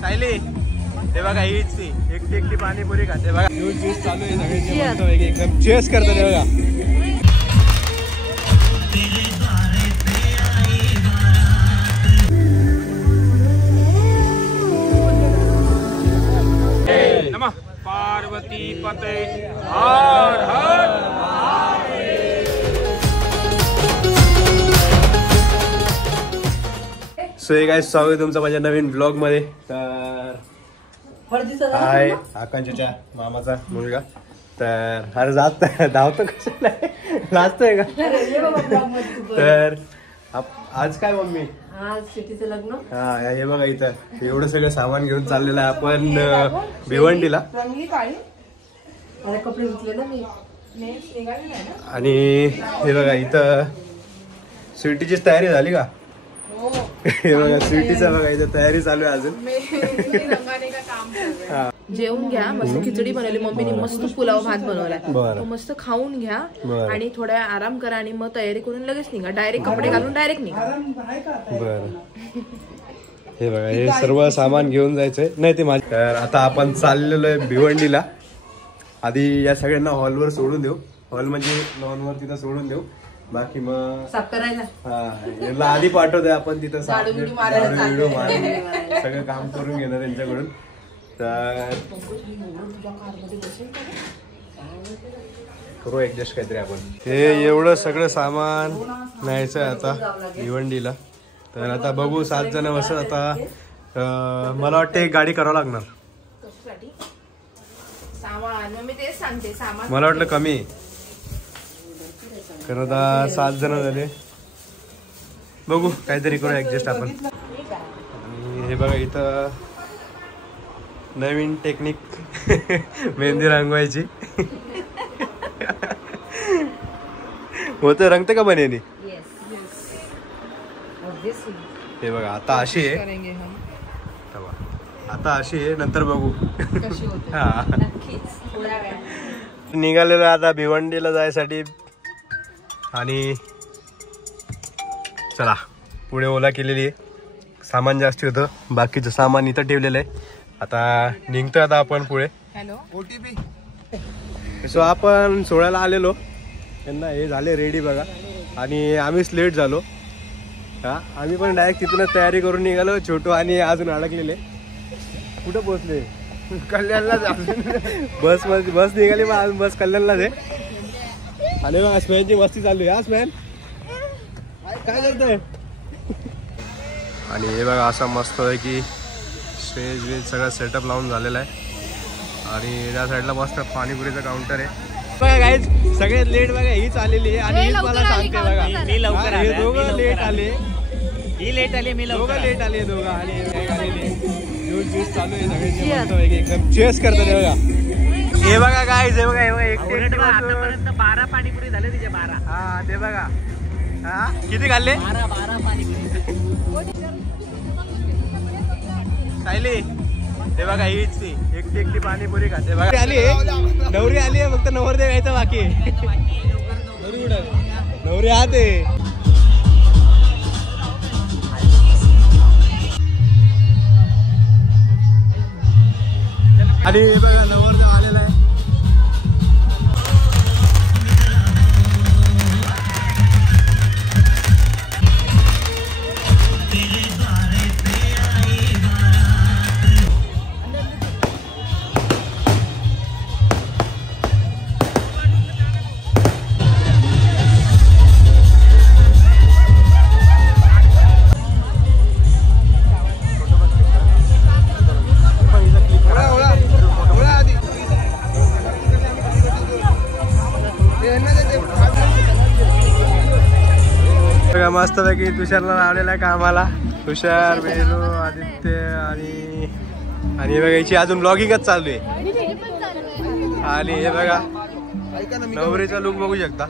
सायली हे बघा हीच ती एकटी एकटी पाणीपुरी खाते बघा. ज्यूस चालू आहे सगळ्यांचे एकदम चेस करतात हे बघा. नमः पार्वती पते हर हर सो हे काय स्वागत आहे तुमचं माझ्या नवीन ब्लॉग मध्ये. तर हाय आकांक्षाच्या मामाचा मुलगा. तर अरे जात धावतो कशाला लाजतोय का. तर आज काय मम्मी आज सिटीचं लग्न. हा हे बघा इथं एवढं सगळं सामान घेऊन चाललेलं आहे आपण भिवंडीला. कपडे घेतले ना मी. आणि हे बघा इथं सिटीची तयारी झाली का. हे बघा सिटीचा बघा इथं तयारी चालू आहे अजून. जेवून घ्या. मस्त खिचडी बनवली मम्मीने. मस्त पुलाव भात बनवलाय. मस्त खाऊन घ्या आणि थोड्या आराम करा आणि मग तयारी करून लगेच निघा. डायरेक्ट कपडे घालून डायरेक्ट निघा. बर हे बघा हे सर्व सामान घेऊन जायचंय. नाही ते माझं. तर आता आपण चाललेलो आहे भिवंडीला. आधी या सगळ्यांना हॉलवर सोडून देऊ. हॉल म्हणजे लॉनवर तिथं सोडून देऊ. बाकी मग साफ करायला हा याला आधी पाठवतोय आपण तिथं व्हिडिओ मारून सगळं काम करून घेणार त्यांच्याकडून. तर करू ऍडजस्ट काहीतरी आपण. हे एवढं सगळं सामान न्यायचं आहे आता भिवंडीला. तर आता बघू 7 जण बसत. आता मला वाटतं एक गाडी करावं लागणार. मला वाटलं कमी कारण आता 7 जण झाले. बघू काहीतरी करू ऍडजस्ट आपण. आणि हे बघा इथं नवीन टेक्निक मेहंदी रंगवायची. होतं रंगते का बनेनी. हे बघा आता अशी आहे. आता अशी आहे नंतर बघू. हा निघालेलो आता भिवंडीला जायसाठी. आणि चला पुढे ओला केलेली आहे. सामान जास्त होतं. बाकीचं सामान इथं ठेवलेलं आहे. आता निघतोय आता आपण पुढे. Hello OTP. सो आपण सोडायला आलेलो. त्यांना हे झाले रेडी बघा. आणि आम्हीच लेट झालो. हा आम्ही पण डायरेक्ट तिथूनच तयारी करून निघालो. छोटू आणि अजून अडकलेले. कुठं पोहोचले. कल्याणला बस निघाली. मग बस कल्याणलाच आहे. आणि बघा स्मॅनची मस्ती चालू आहे. हा स्मॅन काय करतोय. आणि हे बघा असा मस्त आहे की स्टेज वेज सगळं सेटअप लावून झालेला आहे. आणि त्या साईडला मस्त पाणीपुरीचं काउंटर आहे. बघा गाईज सगळ्यात लेट बघा हीच आलेली आहे. आणि हीच मला सांगते बघा मी लवकर आले. दोघं लेट आले. ही लेट आली मी लवकर लेट आले दोघं. आणि ज्यूस चालू आहे सगळ्यांची मस्त एकदम चेस करतात बघा. हे बघा गाईज हे बघा हे बघा आतापर्यंत 12 पाणीपुरी झाले तिचे 12. हा ते बघा. हा किती खाल्ले. 12 पाणीपुरी. सायली हे बघा हीच ती एकटी एकटी पाणीपुरी खाते बघा. आली नवरी आली आहे. फक्त नवरदेव यायचं बाकी. नवरी आत आहे. आणि हे बघा नवरदेव आलेला आहे. मस्त पैकी तुषारला लावलेला आहे कामाला. तुषार वेणू आदित्य आणि हे बघा याची अजून ब्लॉगिंगच चालू आहे. आणि हे बघा नवरीचा लुक बघू शकता.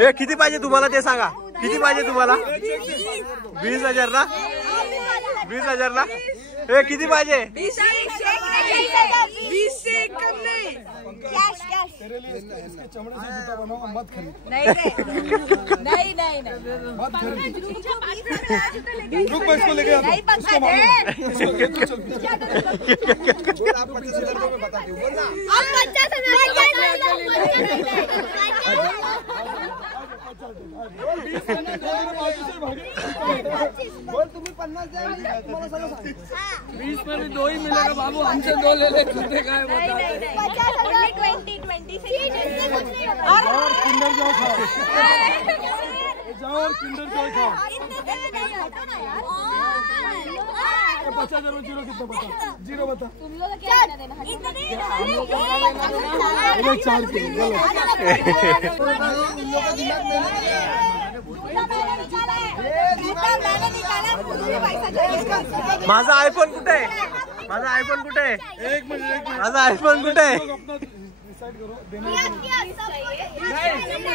ए किती पाहिजे तुम्हाला ते सांगा, किती पाहिजे तुम्हाला? 20,000 ना, 20,000 ना. ए किती पाहिजे? 20 से कम नहीं. Cash cash. इसके चमड़े से जूता बनाओ, मत खरीद. नहीं नहीं मत खरीद. रुक मैं इसको लेके आता हूँ. नहीं पक्का दे. आपको 25,000 रुपये में बता दूँ. अब 20 में भी 2 ही मिलेगा बाबू, हमसे 2 ले ले. तुझे काय बता. 20 और किंडर जॉय खाओ. जाओ और किंडर जॉय खाओ. 50,000 में जीरो कितना बता? जीरो बता. तुम लोग क्या देना? इतना नहीं. 4 किलो. माझा आयफोन कुठे आहे? माझा आयफोन कुठे आहे? एक मिनट. माझा आयफोन कुठे आहे? अपना डिसाइड करो. देना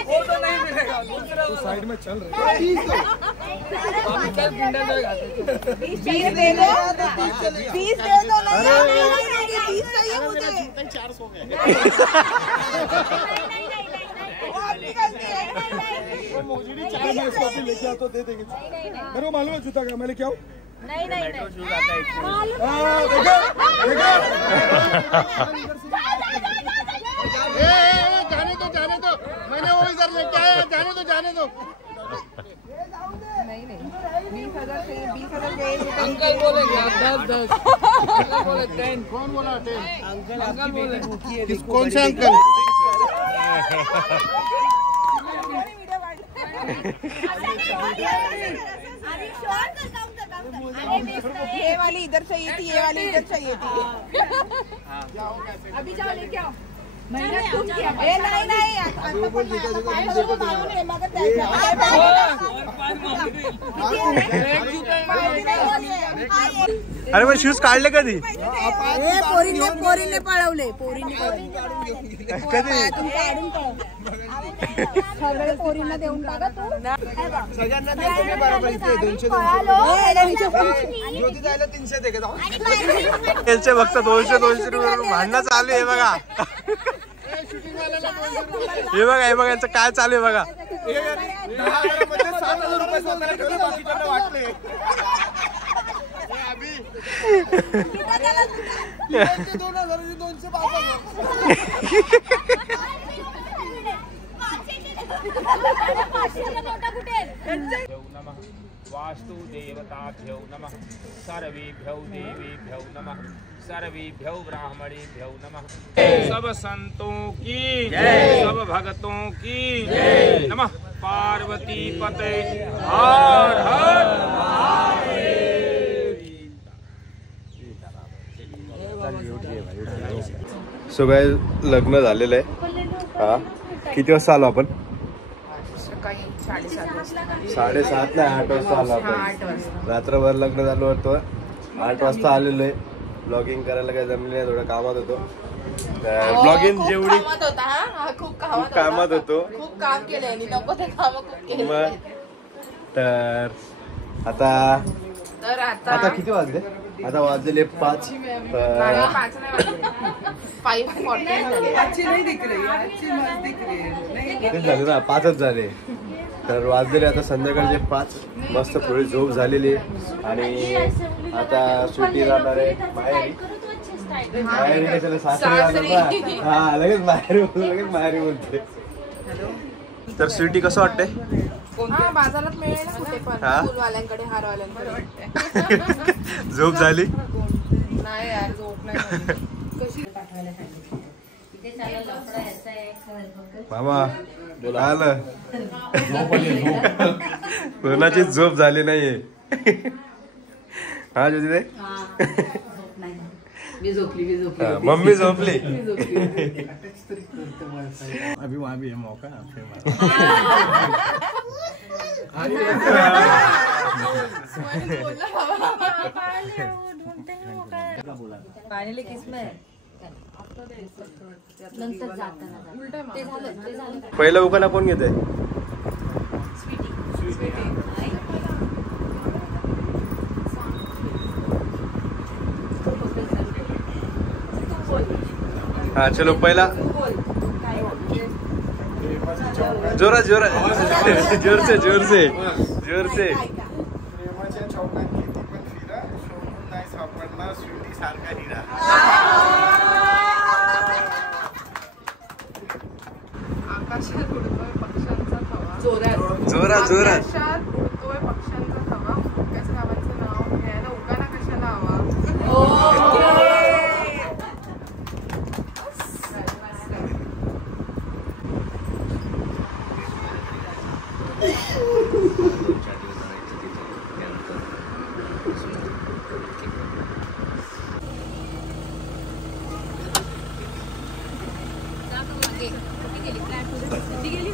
वो तो नहीं मिलेगा. दूसरा तो साइड में चल रहे. हम कल किंडर जॉय खाते. 20 दे दो. 20 दे दो. 20 चाहिए मुझे. 400 के. मोजड़ी चाय में इसको भी लेके आओ तो दे देंगे. मेरे को मालूम है जूता का, मैं लेके आऊँ. नहीं देखो जाने दो. मैंने वो इधर लेके आया. जाने दो. नहीं 20,000 से 20,000 के. अंकल बोले 10. अंकल बोले 10. कौन बोला 10? अंकल बोले. कौन से अंकल? ये वाली इधर चाहिए थी, ये वाली इधर चाहिए थी. अभी जाओ लेके आओ. तुम क्या? नहीं अरे मग शूज काढले कधी? पोरीने पळवले. कधी? सगळे पोरींना देऊन टाका तू. सगळ्यांना देतो बरोबर. इथे 200 ज्योती जायला 300 दे. त्यांचे फक्त 200 रुपये भांडणं चालू आहे बघा. हे बघा यांचं काय चालू आहे बघा. 10,000 7,000 रुपये स्वतःला ठेवले, बाकीच्यांना वाटले. अभी 2,000 200 नमः वास्तुदेवताभ्यो नमः सर्वेभ्यो देवेभ्यो नमः सर्वेभ्यो ब्राह्मणेभ्यो नमः. सब संतों की जय, सब भक्तों की जय. नमः पार्वती पते हर हर सो काय लग्न झालेलं आहे. हा किती वाजता आलो आपण? सकाळी 7:30 वाजता. 7:30 नाही 8 वाजता आलो 8 आपण. वाजता. रात्रभर लग्न झालं होतं. 8 वाजता आलेलो आहे. ब्लॉगिंग करायला काही जमले नाही, थोडं कामात होतो. ब्लॉगिंग खूप जेवढी कामात होता. हा खूप कामात होतो. खूप काम केले आणि नको ते काम खूप केले. मग तर आता तर आता किती वाजले? आता वाजलेले 5. 5:40 झाले. तेच झाले ना, 5च झाले. तर वाजलेले आता संध्याकाळचे 5. मस्त थोडी झोप झालेली आहे. आणि आता सुट्टी जाणार आहे माहेरी. कशाला सासरी जाणार ना. हा लगेच माहेरी बोलते. तर स्वीटी कसं वाटते? हा बाजारात मिळेल ना कुठे पण. हा? फुलवाल्यांकडे हारवाल्यांकडे. झोप झाली? नाही यार झोप नाही झाली. कशी मामा आलं. कोणाची झोप झाली नाहीये. हा ज्योती मी झोपली. मम्मी झोपली. अभी वहाँ भी है मौका. फाइनली किसमें नंतर जाताना ते झालं पहिलं उखाणा कोण घेते? हाँ चलो पहला जोरा जोरा जोर से जोर से जोर से प्रेमाच्या चौकात किती पण फिरा शोधून नाही सापडणार स्वीटी सारखा हिरा. आकाशात उडतोय पक्ष्यांचा थवा. जोरात जोरात. आकाशात उडतोय पक्ष्यांचा थवा. मुक्याच गावाचं नाव घ्यायला उगाना कशाला हवा. गेली